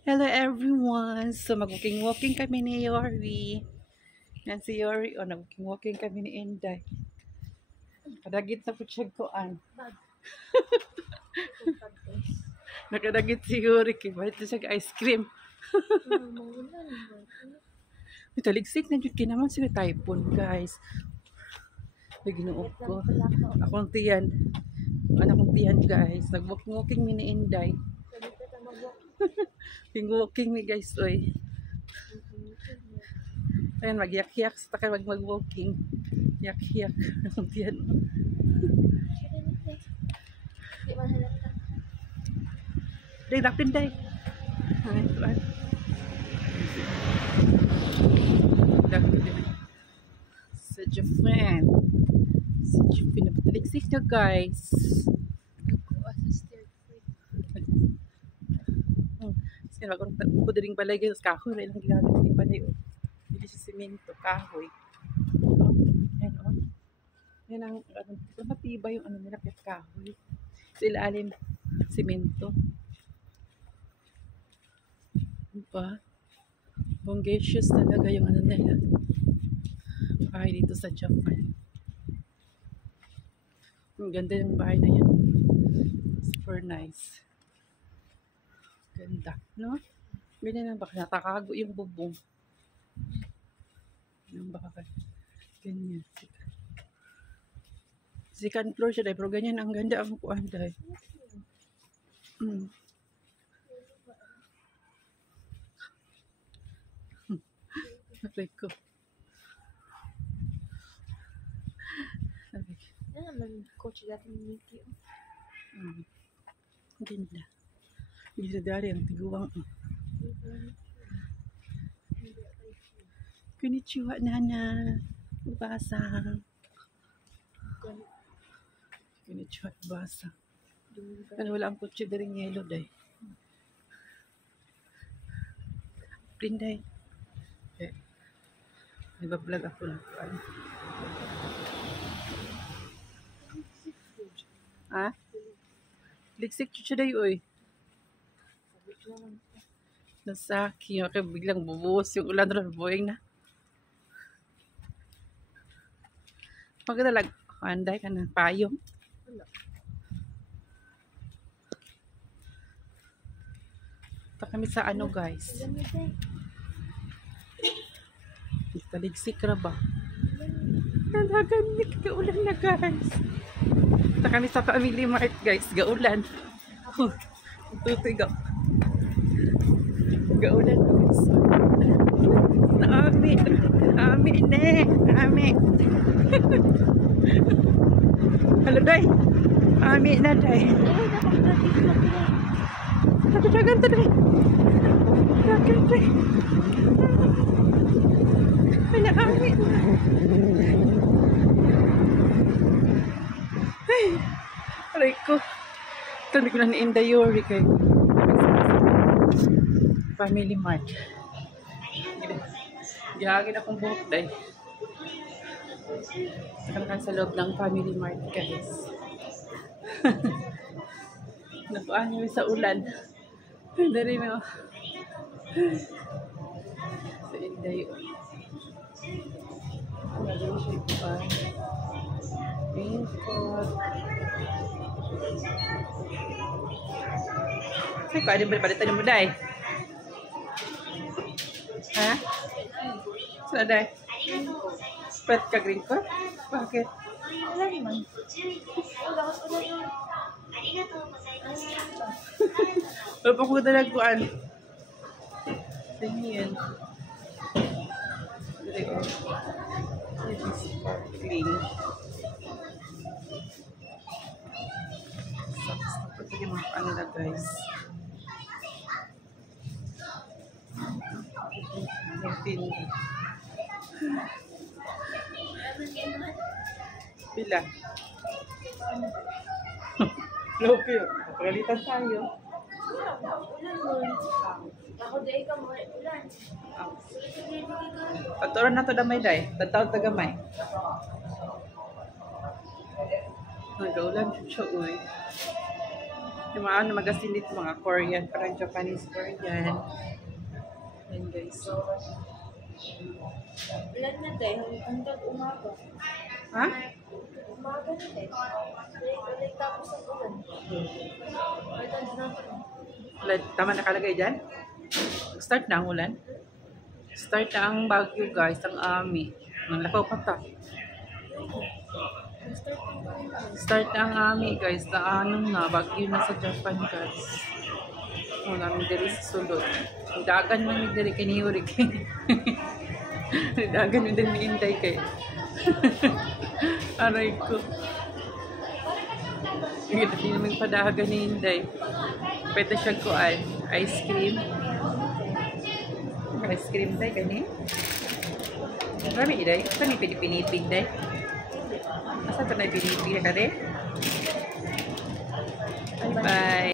Hello everyone! So mag-walking-walking kami ni Yori. Yan si Yori. O, nag-walking-walking kami ni Inday. Nakadagit na po siya koan. Nakadagit si Yori. Kaya ito siya ice cream. Mitaligsik na dyan kinaman sila typhoon guys. May ginuot ko. Akong tiyan. Anak kong tiyan guys. Nag-walking-walking mi ni Inday. Walking mi guys. Oy. Ayan, mag-yak-yak. Sa takan mag-walking. Yak-yak. Akong tiyan. Day, lapin day. Ay, tuan. Sa Japan. Sa Japan. Napataliksik nyo guys. Kasi ko din balay guys. Kahoy na ilang ginagawa din balay. Hindi siya simento. Kahoy. Ayan o. Yan ang matibay yung ano nila kahoy. Sa ilalim simento. Diba? Bongacious talaga yung ano nila. Bahay dito sa Japan. Ang ganda yung bahay na yan. Super nice. Ganda, no? Ganyan lang baka natakago yung bubong. Yung baka ganyan. Second floor siya dahil pero ganyan ang ganda ang kuan dahil. Sabi ko. Yan naman, coach dati ni Nikki. Ganda. Ganda dari ang tiguang. Konnichiwa, Nana. Basang. Konnichiwa, basang. Ano wala ang kotse daring yellow day. Prinday. Okay. Nagbablog ako na. Ha? Liksik siya day, oy. Nasaki. Okay, biglang bubuhos yung ulan ron. Buwing na. Magdalag. Anday ka ng payong. Ito kami sa ano, guys. Taligsik ra ba? Nalagamit. Gaulan na, guys. Ito kami sa Family Mart, guys. Gaulan. Tutigaw. Gaulan, guys. Ami. Ami, ne. Ami. Halo, day. Ami na, day. Dagan to, day. Dagan, day. Ay, na-ami na. Ay. Aray ko. Ito, hindi ko na ni-Inday Yori kay Family Mart. Gihagin akong buhok day. Saka sa loob ng Family Mart guys. Napuan nyo sa ulan. Dari mo. Sa Inday. Nagawin siya pa. Pinkot. Ay, kung ano ba palitan mo day? Ha? Saan day? Pwede ka green ko? Bakit? Wala naman. Wala pa ko nalagpuan. Tingin. Dili ko. This is sparkling. Socks na po. Sige mga ano na guys. Pin. Pila. Loke yun. Pagalitan tayo. Ako dahil ka mo, ulan. Paturan na to damay day. Tataw tagamay. Nagaulan siya uy. Yung mga ano, magasin dito, mga Korean, parang Japanese Korean. Ayan guys. Ulan na tayo, hanggang umaga. Ha? Umaga na tayo. Ulit tapos ang ulan. Ulan na tayo. Tama nakalagay dyan? Start na ang ulan? Start na ang bagyo guys, ang Ami. Ang lakaw pa ta. Start na ang Ami guys, ano na, bagyo na sa Japan guys. O namin diri sa sulod. Ang dagan man yung diri kinihurig. Dagan yung din miinday kay. Aray ko. Hindi naman padahagan ni Inday. Pwede siya kuan. Ice cream. Ice cream day kani. Marami iday. Ito ni pinipinipig day. Asa ito na pinipig na kare? Bye bye.